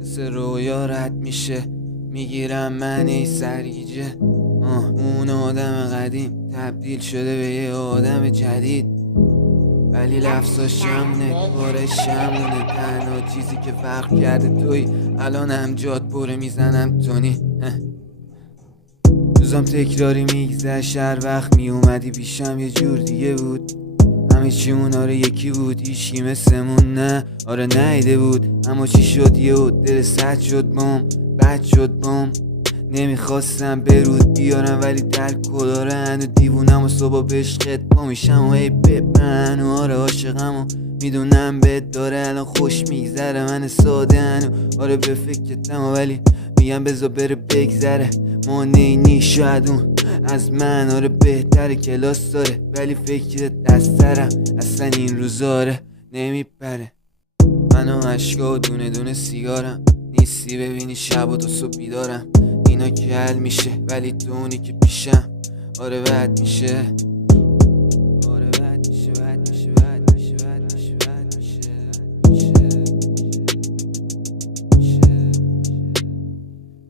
مثل رویا رد میشه میگیرم من ای سرگیجه. اون آدم قدیم تبدیل شده به یه آدم جدید، ولی لفظاش شمونه، کارش شمونه. تنها چیزی که فرق کرده توی الان هم جاد پره میزنم تونی. روزم تکراری میگذشت، هر وقت میومدی پیشم یه جور دیگه بود. همه چیمون آره یکی بود، هیچی مثلمون نه، آره نیده بود. اما چی شد یهو دل سد شد بام، بد شد بام. نمیخواستم برود بیارم ولی در کداره هنو دیوونم و صبح به عشقت پا میشم و ای ببن و آره عاشقم و میدونم بهت داره الان خوش میگذره. من ساده هنو آره به فکرتم ولی میگم بذار بره بگذره. مانعی نی شاید اون از من آره بهتره، کلاس داره ولی فکرت از سرم اصلا این روزاره نمیپره. من و عشقا و دونه دونه سیگارم، نیستی ببینی شب و تا صبح بیدارم. اینا که حل میشه ولی تو اونی که پیشم آره بد میشه. آره بد میشه بد میشه بد میشه بد میشه بد میشه.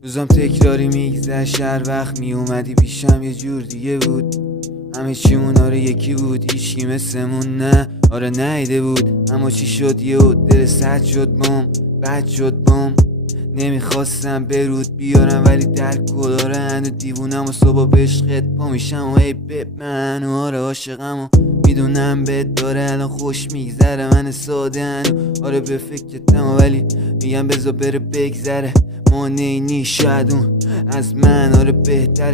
روزم تکراری میگذشت، هر وقت میومدی پیشم یه جور دیگه بود. همه چیمون آره یکی بود، هیچی مثلمون نه، آره نیده بود. اما چی شد یهو دل سد شد بام، بد شد بام. نمیخواستم برود بیارم ولی در کداره هنو دیوونم و صبح به عشقت پا میشم و ای ببن و آره عاشقم و میدونم بهت داره الان خوش میگذره. من ساده هنو آره به فکرتم ولی میگم بذار بره بگذره. مانعی نی شاید اون از من آره بهتره.